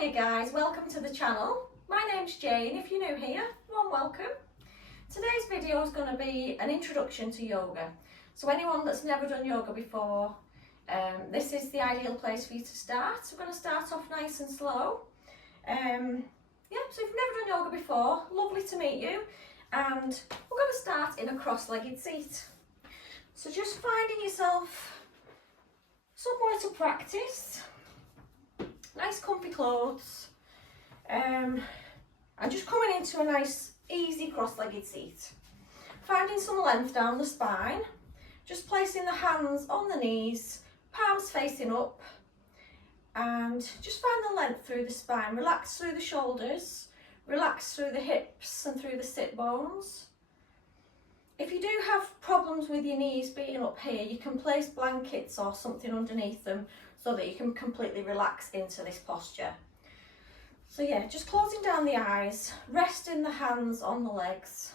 Hiya guys, welcome to the channel. My name's Jane. If you're new here, warm welcome. Today's video is going to be an introduction to yoga. So anyone that's never done yoga before, this is the ideal place for you to start. So we're going to start off nice and slow. So if you've never done yoga before, lovely to meet you. And we're going to start in a cross-legged seat. So just finding yourself somewhere to practice. Nice comfy clothes, and just coming into a nice easy cross-legged seat. Finding some length down the spine, just placing the hands on the knees, palms facing up, and just find the length through the spine. Relax through the shoulders, relax through the hips and through the sit bones. If you do have problems with your knees being up here, you can place blankets or something underneath them so that you can completely relax into this posture. So yeah, just closing down the eyes, resting the hands on the legs.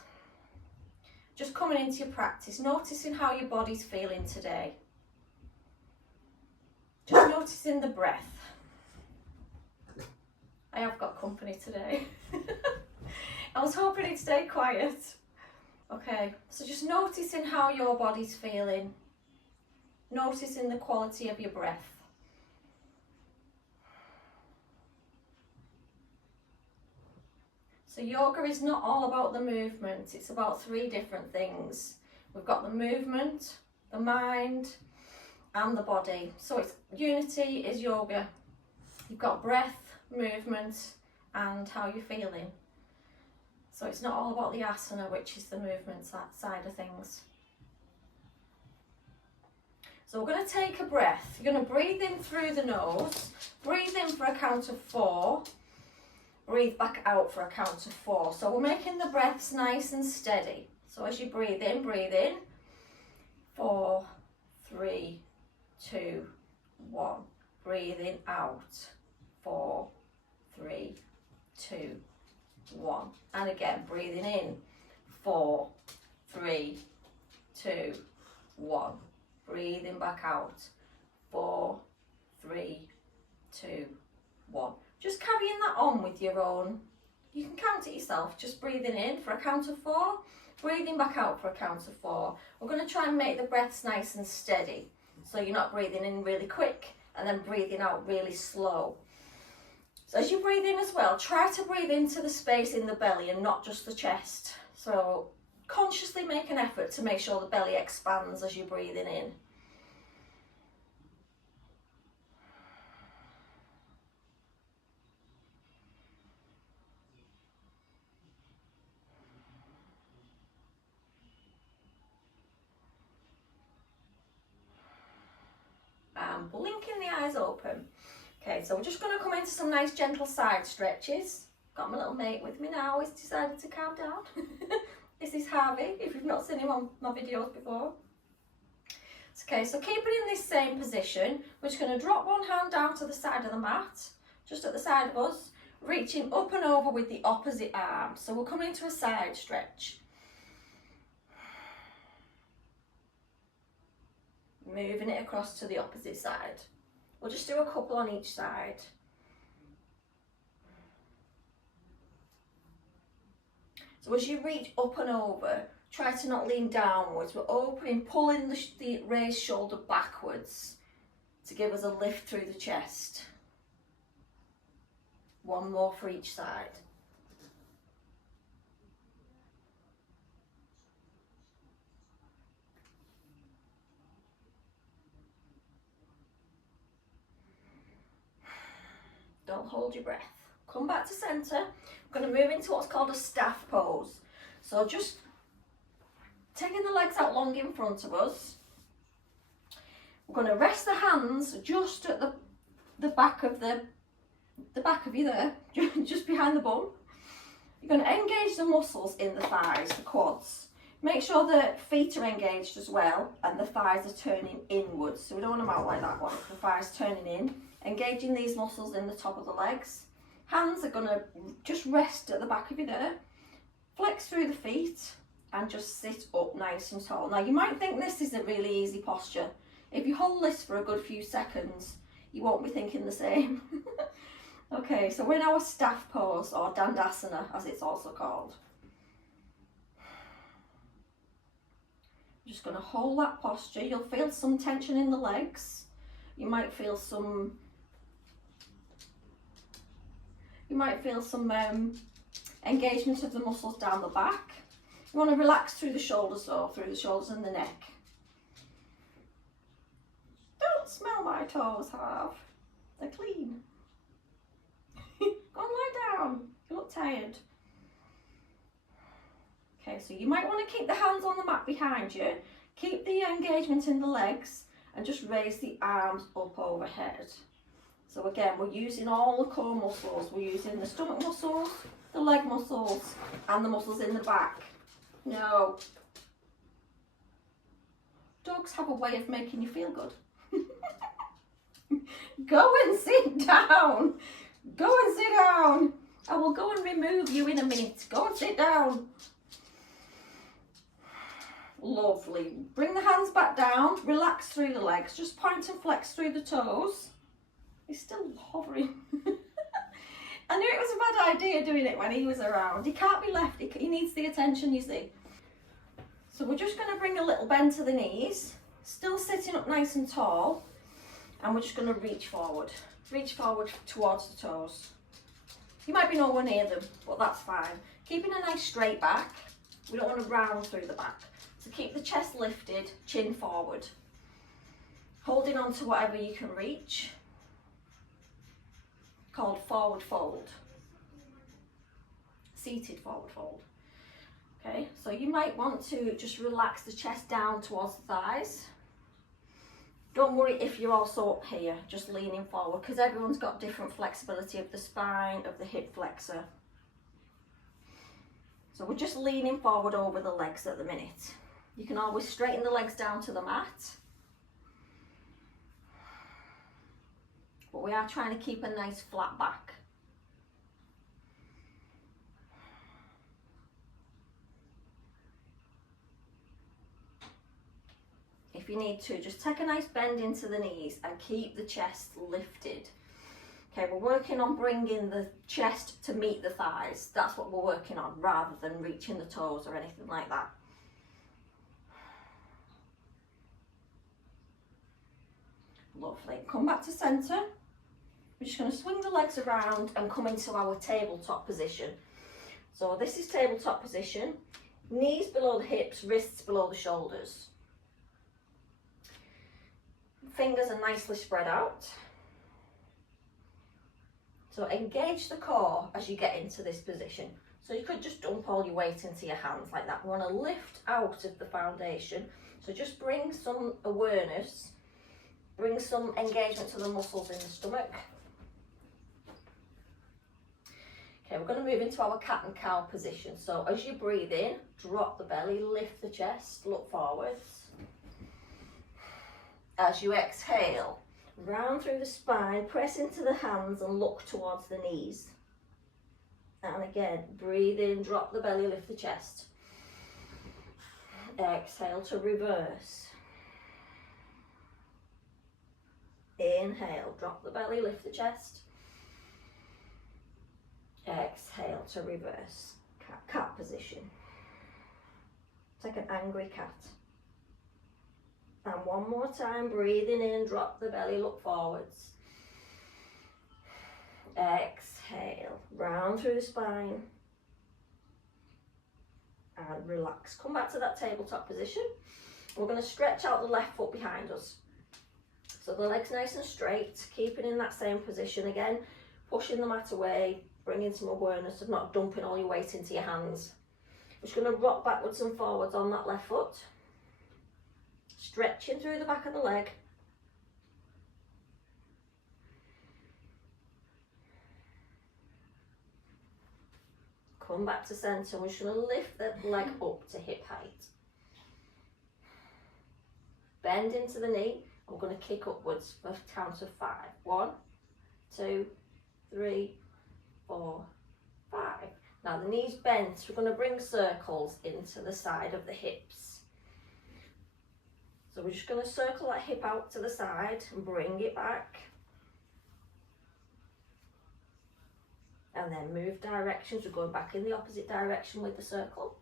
Just coming into your practice, noticing how your body's feeling today. Just noticing the breath. I have got company today. I was hoping it'd stay quiet. Okay, so just noticing how your body's feeling. Noticing the quality of your breath. So yoga is not all about the movement, it's about three different things. We've got the movement, the mind, and the body. So it's unity is yoga. You've got breath, movement, and how you're feeling. So it's not all about the asana, which is the movement side of things. So we're going to take a breath. You're going to breathe in through the nose, breathe in for a count of 4. Breathe back out for a count of 4. So we're making the breaths nice and steady. So as you breathe in, 4, 3, 2, 1. Breathing out, 4, 3, 2, 1. And again, breathing in, 4, 3, 2, 1. Breathing back out, 4, 3, 2, 1. Just carrying that on with your own, you can count it yourself, just breathing in for a count of 4, breathing back out for a count of 4. We're going to try and make the breaths nice and steady, so you're not breathing in really quick and then breathing out really slow. So as you breathe in as well, try to breathe into the space in the belly and not just the chest. So consciously make an effort to make sure the belly expands as you're breathing in. And blinking the eyes open. Okay, so we're just going to come into some nice gentle side stretches. Got my little mate with me now, he's decided to calm down. This is Harvey, if you've not seen him on my videos before. Okay, so keeping in this same position, we're just going to drop one hand down to the side of the mat, just at the side of us, reaching up and over with the opposite arm. So we'll come into a side stretch. Moving it across to the opposite side. We'll just do a couple on each side. So as you reach up and over, try to not lean downwards. We're opening, pulling the raised shoulder backwards to give us a lift through the chest. One more for each side. Don't hold your breath. Come back to centre. We're going to move into what's called a staff pose. So just taking the legs out long in front of us. We're going to rest the hands just at the back of you there, just behind the bum. You're going to engage the muscles in the thighs, the quads. Make sure the feet are engaged as well and the thighs are turning inwards. So we don't want them out like that one. The thighs turning in. Engaging these muscles in the top of the legs. Hands are going to just rest at the back of you there. Flex through the feet and just sit up nice and tall. Now you might think this is a really easy posture. If you hold this for a good few seconds, you won't be thinking the same. Okay, so we're in our staff pose, or dandasana as it's also called. I'm just going to hold that posture. You'll feel some tension in the legs. You might feel some engagement of the muscles down the back. You want to relax through the shoulders though, through the shoulders and the neck. Don't smell my toes, Harv. They're clean. Go and lie down. You look tired. Okay, so you might want to keep the hands on the mat behind you. Keep the engagement in the legs and just raise the arms up overhead. So again, we're using all the core muscles. We're using the stomach muscles, the leg muscles, and the muscles in the back. No. Dogs have a way of making you feel good. Go and sit down. Go and sit down. I will go and remove you in a minute. Go and sit down. Lovely. Bring the hands back down. Relax through the legs. Just point and flex through the toes. He's still hovering. I knew it was a bad idea doing it when he was around. He can't be left. He needs the attention, you see. So we're just going to bring a little bend to the knees. Still sitting up nice and tall. And we're just going to reach forward. Reach forward towards the toes. You might be nowhere near them, but that's fine. Keeping a nice straight back. We don't want to round through the back. So keep the chest lifted, chin forward. Holding on to whatever you can reach. Called forward fold. Seated forward fold. Okay, so you might want to just relax the chest down towards the thighs. Don't worry if you're also up here, just leaning forward, because everyone's got different flexibility of the spine, of the hip flexor. So we're just leaning forward over the legs at the minute. You can always straighten the legs down to the mat. But we are trying to keep a nice flat back. If you need to, just take a nice bend into the knees and keep the chest lifted. Okay, we're working on bringing the chest to meet the thighs. That's what we're working on, rather than reaching the toes or anything like that. Lovely. Come back to centre. We're just going to swing the legs around and come into our tabletop position. So this is tabletop position. Knees below the hips, wrists below the shoulders. Fingers are nicely spread out. So engage the core as you get into this position. So you could just dump all your weight into your hands like that. We want to lift out of the foundation. So just bring some awareness, bring some engagement to the muscles in the stomach. Okay, we're going to move into our cat and cow position. So as you breathe in, drop the belly, lift the chest, look forwards. As you exhale, round through the spine, press into the hands and look towards the knees. And again, breathe in, drop the belly, lift the chest. Exhale to reverse. Inhale, drop the belly, lift the chest. Exhale to reverse. Cat position. It's like an angry cat. And one more time, breathing in, drop the belly, look forwards. Exhale, round through the spine. And relax. Come back to that tabletop position. We're going to stretch out the left foot behind us. So the legs nice and straight, keeping in that same position again, pushing the mat away, bringing some awareness of not dumping all your weight into your hands. We're just going to rock backwards and forwards on that left foot. Stretching through the back of the leg. Come back to centre. We're just going to lift the leg up to hip height. Bend into the knee. We're going to kick upwards for a count of 5. 1, 2, 3, 4, 5. Now the knees bent. We're going to bring circles into the side of the hips. So we're just going to circle that hip out to the side and bring it back. and then move directions. We're going back in the opposite direction with the circle.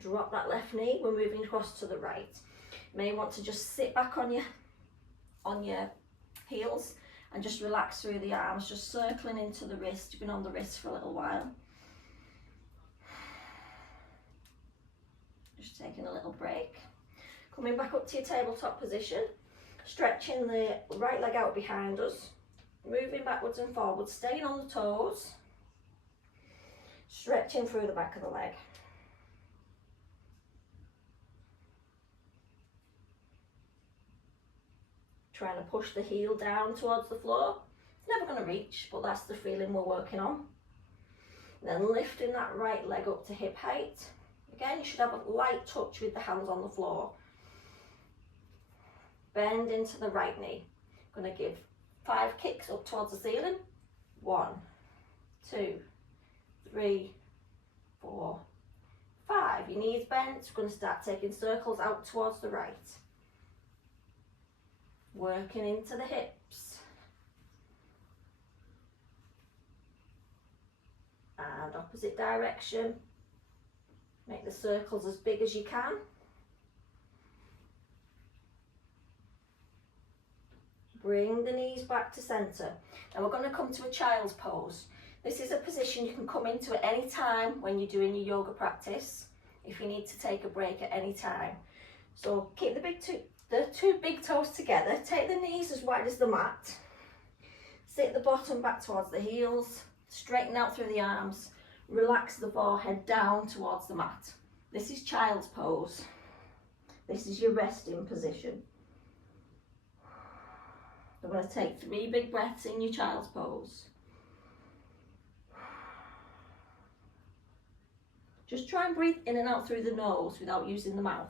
Drop that left knee, we're moving across to the right. You may want to just sit back on your heels and just relax through the arms, just circling into the wrist. You've been on the wrist for a little while. Just taking a little break. Coming back up to your tabletop position, stretching the right leg out behind us, moving backwards and forwards, staying on the toes, stretching through the back of the leg. Trying to push the heel down towards the floor. It's never going to reach, but that's the feeling we're working on. And then lifting that right leg up to hip height. Again, you should have a light touch with the hands on the floor. Bend into the right knee. I'm going to give 5 kicks up towards the ceiling. 1, 2, 3, 4, 5. Your knees bent. We're going to start taking circles out towards the right. Working into the hips. And opposite direction. Make the circles as big as you can. Bring the knees back to centre. And we're going to come to a child's pose. This is a position you can come into at any time when you're doing your yoga practice, if you need to take a break at any time. So keep the two big toes together, take the knees as wide as the mat, sit the bottom back towards the heels, straighten out through the arms, relax the forehead down towards the mat. This is child's pose. This is your resting position. We're going to take 3 big breaths in your child's pose. Just try and breathe in and out through the nose without using the mouth.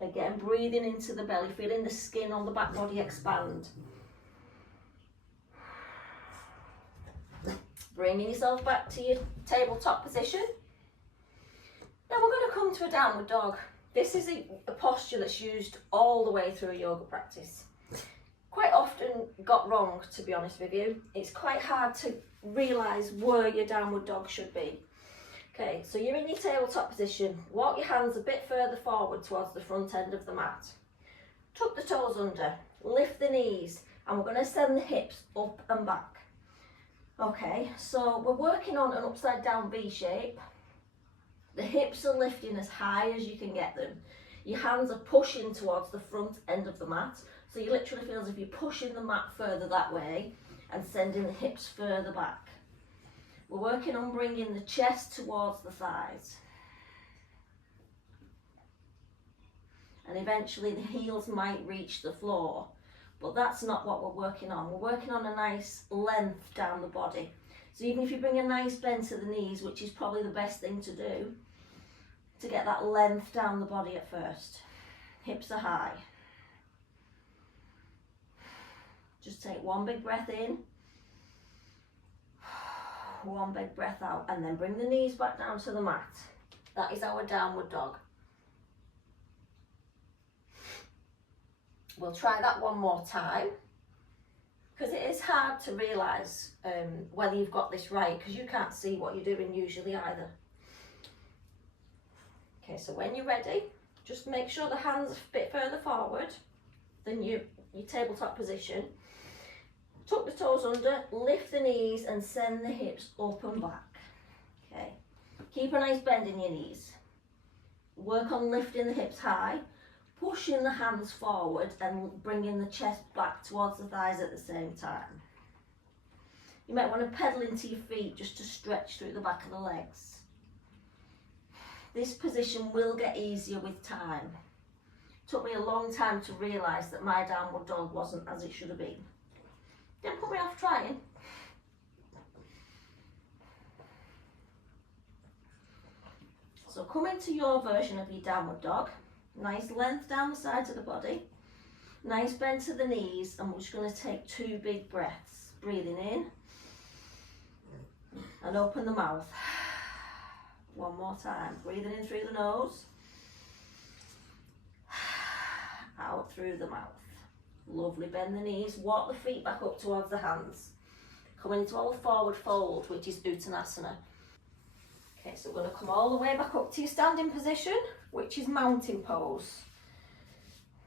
Again, breathing into the belly, feeling the skin on the back body expand. Bringing yourself back to your tabletop position. Now we're going to come to a downward dog. This is a posture that's used all the way through a yoga practice. Quite often got wrong, to be honest with you. It's quite hard to realise where your downward dog should be. Okay, so you're in your tabletop position. Walk your hands a bit further forward towards the front end of the mat. Tuck the toes under, lift the knees, and we're going to send the hips up and back. Okay, so we're working on an upside down V shape. The hips are lifting as high as you can get them. Your hands are pushing towards the front end of the mat, so you literally feel as if you're pushing the mat further that way and sending the hips further back. We're working on bringing the chest towards the thighs. And eventually the heels might reach the floor, but that's not what we're working on. We're working on a nice length down the body. So even if you bring a nice bend to the knees, which is probably the best thing to do, to get that length down the body at first. Hips are high. Just take 1 big breath in. 1 big breath out, and then bring the knees back down to the mat. That is our downward dog. We'll try that one more time, because it is hard to realise whether you've got this right, because you can't see what you're doing usually either. Okay, so when you're ready, just make sure the hands are a bit further forward than your tabletop position. Tuck the toes under, lift the knees and send the hips up and back. Okay, keep a nice bend in your knees. Work on lifting the hips high, pushing the hands forward and bringing the chest back towards the thighs at the same time. You might want to pedal into your feet just to stretch through the back of the legs. This position will get easier with time. It took me a long time to realise that my downward dog wasn't as it should have been. Didn't put me off trying. So come into your version of your downward dog. Nice length down the sides of the body. Nice bend to the knees, and we're just going to take 2 big breaths. Breathing in and open the mouth. One more time. Breathing in through the nose, out through the mouth. Lovely. Bend the knees, walk the feet back up towards the hands. Coming into our forward fold, which is Uttanasana. Okay, so we're going to come all the way back up to your standing position, which is mountain pose,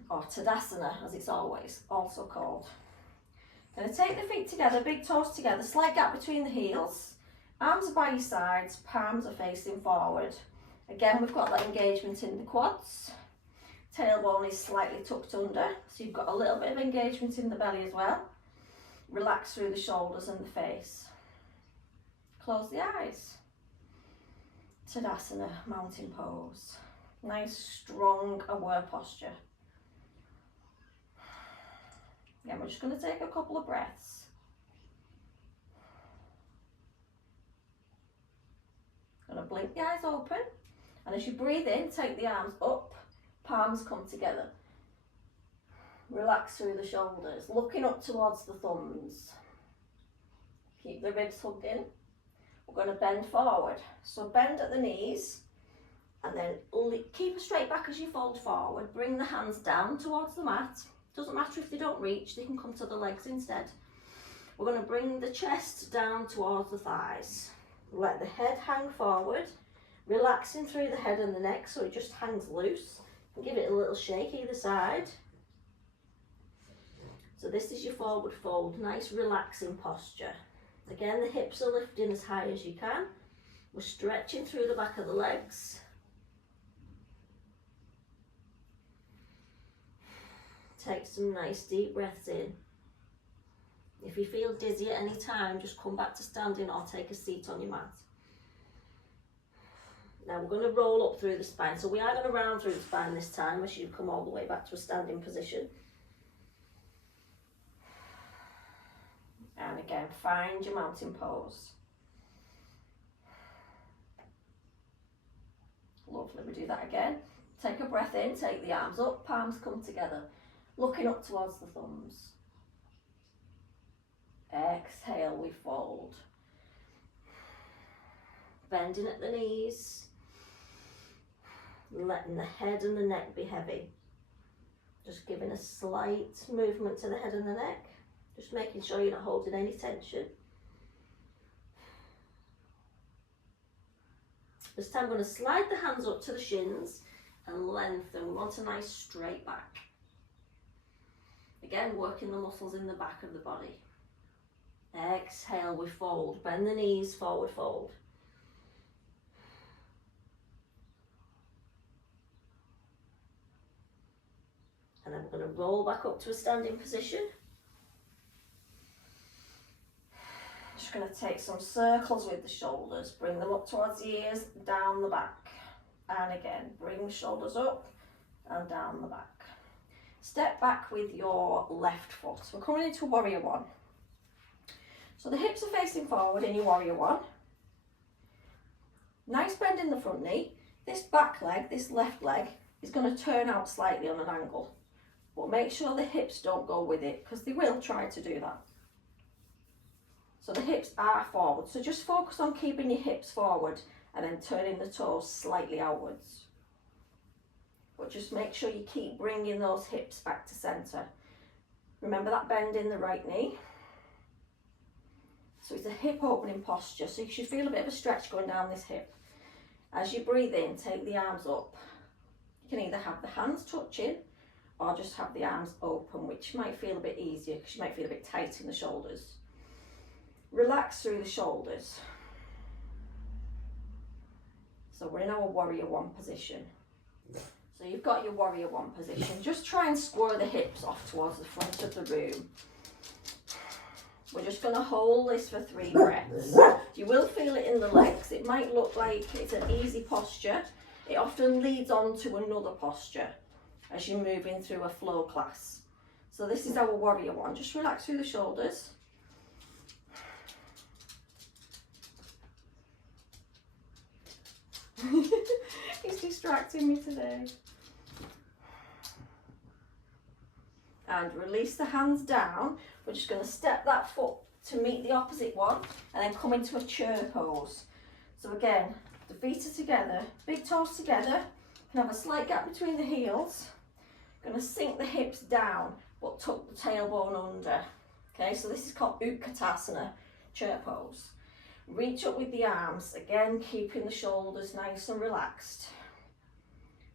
or Tadasana as it's always also called. Going to take the feet together, big toes together, slight gap between the heels, arms are by your sides, palms are facing forward. Again, we've got that engagement in the quads. Tailbone is slightly tucked under, so you've got a little bit of engagement in the belly as well. Relax through the shoulders and the face. Close the eyes. Tadasana, mountain pose. Nice, strong, aware posture. Again, we're just going to take a couple of breaths. Going to blink the eyes open, and as you breathe in, take the arms up, palms come together. Relax through the shoulders, looking up towards the thumbs. Keep the ribs hugged in. We're going to bend forward. So bend at the knees, and then keep a straight back as you fold forward. Bring the hands down towards the mat. Doesn't matter if they don't reach, they can come to the legs instead. We're going to bring the chest down towards the thighs. Let the head hang forward, relaxing through the head and the neck so it just hangs loose. And give it a little shake either side. So this is your forward fold, nice relaxing posture. Again, the hips are lifting as high as you can. We're stretching through the back of the legs. Take some nice deep breaths in. If you feel dizzy at any time, just come back to standing or take a seat on your mat. Now we're going to roll up through the spine. So we are going to round through the spine this time as you come all the way back to a standing position. And again, find your mountain pose. Lovely, we do that again. Take a breath in, take the arms up, palms come together, looking up towards the thumbs. Exhale, we fold. Bending at the knees, letting the head and the neck be heavy. Just giving a slight movement to the head and the neck. Just making sure you're not holding any tension. This time I'm going to slide the hands up to the shins and lengthen. We want a nice straight back. Again, working the muscles in the back of the body. Exhale, we fold. Bend the knees, forward fold. And then we're going to roll back up to a standing position. Just going to take some circles with the shoulders, bring them up towards the ears, down the back. And again, bring the shoulders up and down the back. Step back with your left foot. So we're coming into warrior one. So the hips are facing forward in your warrior one. Nice bend in the front knee. This back leg, this left leg, is going to turn out slightly on an angle. But make sure the hips don't go with it, because they will try to do that. So the hips are forward. So just focus on keeping your hips forward and then turning the toes slightly outwards. But just make sure you keep bringing those hips back to centre. Remember that bend in the right knee. So it's a hip opening posture. So you should feel a bit of a stretch going down this hip. As you breathe in, take the arms up. You can either have the hands touching or just have the arms open, which might feel a bit easier because you might feel a bit tight in the shoulders. Relax through the shoulders. So we're in our warrior one position. So you've got your warrior one position. Just try and square the hips off towards the front of the room. We're just going to hold this for 3 breaths. You will feel it in the legs. It might look like it's an easy posture. It often leads on to another posture as you're moving through a flow class. So this is our warrior one. Just relax through the shoulders. He's distracting me today. and release the hands down. We're just going to step that foot to meet the opposite one and then come into a chair pose. So again, the feet are together, big toes together, can have a slight gap between the heels. Going to sink the hips down but tuck the tailbone under. Okay, so this is called Utkatasana, chair pose. Reach up with the arms, again keeping the shoulders nice and relaxed.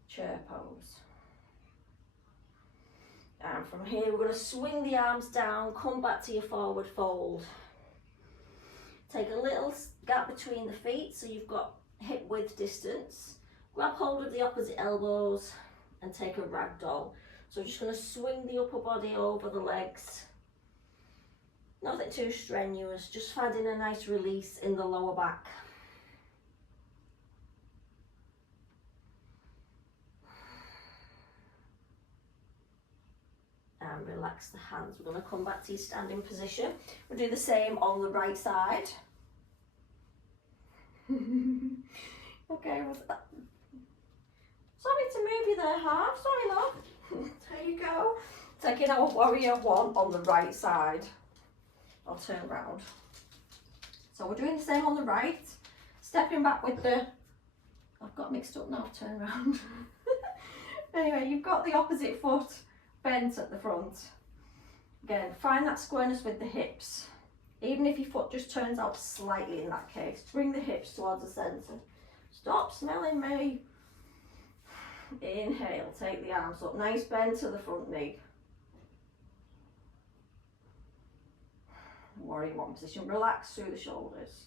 Chair pose. And from here we're going to swing the arms down, come back to your forward fold. Take a little gap between the feet so you've got hip width distance. Grab hold of the opposite elbows and take a ragdoll. So I'm just going to swing the upper body over the legs. Nothing too strenuous, just finding a nice release in the lower back. And relax the hands. We're going to come back to your standing position. We'll do the same on the right side. Okay, sorry to move you there, half. Sorry, love. There you go. Taking our warrior one on the right side. I'll turn round. So we're doing the same on the right. Stepping back with the... I've got mixed up now, turn round. Anyway, you've got the opposite foot bent at the front. Again, find that squareness with the hips. Even if your foot just turns out slightly in that case, bring the hips towards the centre. Stop smelling me. Inhale, take the arms up, nice bend to the front knee. Warrior one position, relax through the shoulders.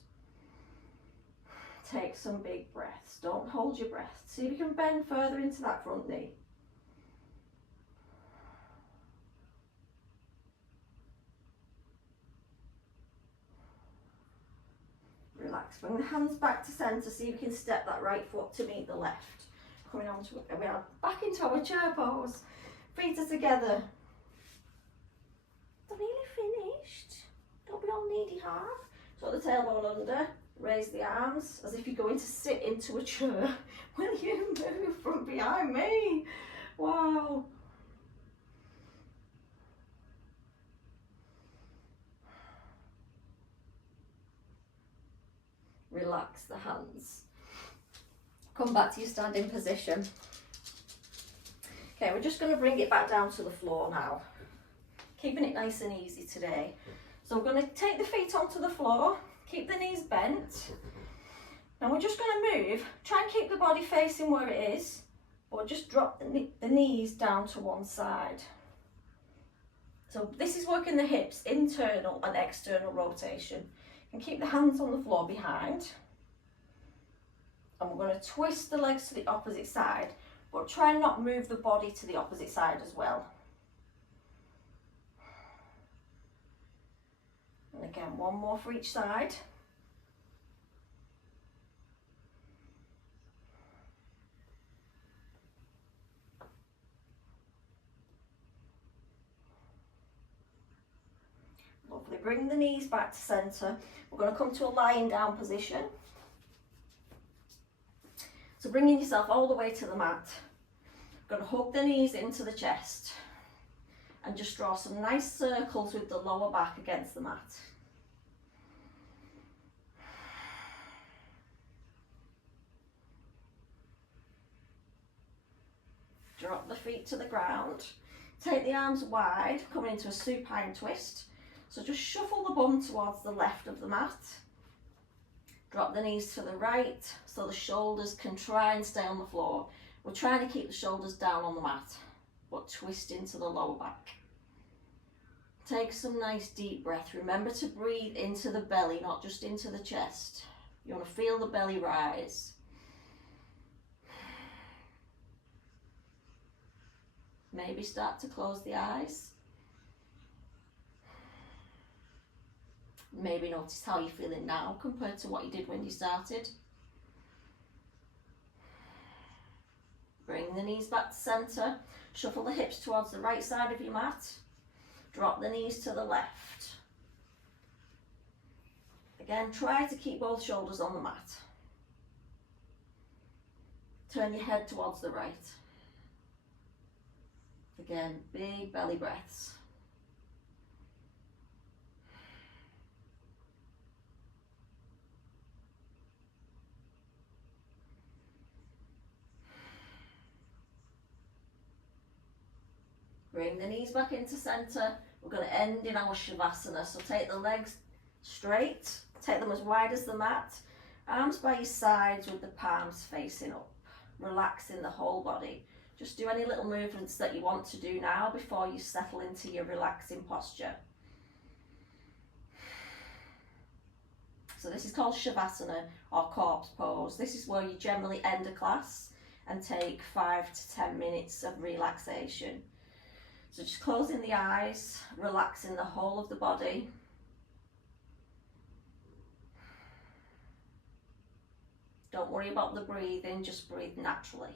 Take some big breaths, don't hold your breath. See if you can bend further into that front knee. Relax, bring the hands back to centre, see if you can step that right foot to meet the left. Coming on to, we are back into our chair pose. Feet are together. Not nearly finished. Don't be all needy, half. So the tailbone under, raise the arms as if you're going to sit into a chair. Will you move from behind me? Wow. Relax the hands. Come back to your standing position. Okay, we're just going to bring it back down to the floor now. Keeping it nice and easy today. So we're going to take the feet onto the floor, keep the knees bent. Now we're just going to move, try and keep the body facing where it is, or just drop the knees down to one side. So this is working the hips, internal and external rotation. And keep the hands on the floor behind. And we're going to twist the legs to the opposite side, but try and not move the body to the opposite side as well. And again, one more for each side. Lovely, bring the knees back to centre. We're going to come to a lying down position. So bringing yourself all the way to the mat. Going to hug the knees into the chest and just draw some nice circles with the lower back against the mat. Drop the feet to the ground. Take the arms wide, coming into a supine twist. So just shuffle the bum towards the left of the mat. Drop the knees to the right so the shoulders can try and stay on the floor. We're trying to keep the shoulders down on the mat, but twist into the lower back. Take some nice deep breath. Remember to breathe into the belly, not just into the chest. You want to feel the belly rise. Maybe start to close the eyes. Maybe notice how you're feeling now compared to what you did when you started. Bring the knees back to centre. Shuffle the hips towards the right side of your mat. Drop the knees to the left. Again, try to keep both shoulders on the mat. Turn your head towards the right. Again, big belly breaths. Bring the knees back into centre. We're going to end in our Shavasana. So take the legs straight, take them as wide as the mat, arms by your sides with the palms facing up, relaxing the whole body. Just do any little movements that you want to do now before you settle into your relaxing posture. So this is called Shavasana or corpse pose. This is where you generally end a class and take 5 to 10 minutes of relaxation. So just closing the eyes, relaxing the whole of the body. Don't worry about the breathing, just breathe naturally.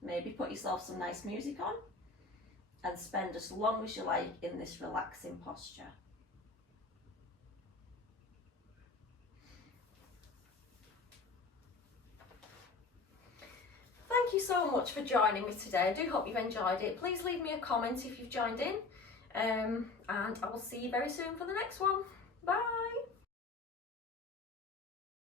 Maybe put yourself some nice music on and spend as long as you like in this relaxing posture. Thank you so much for joining me today. I do hope you've enjoyed it. Please leave me a comment if you've joined in, and I will see you very soon for the next one. Bye.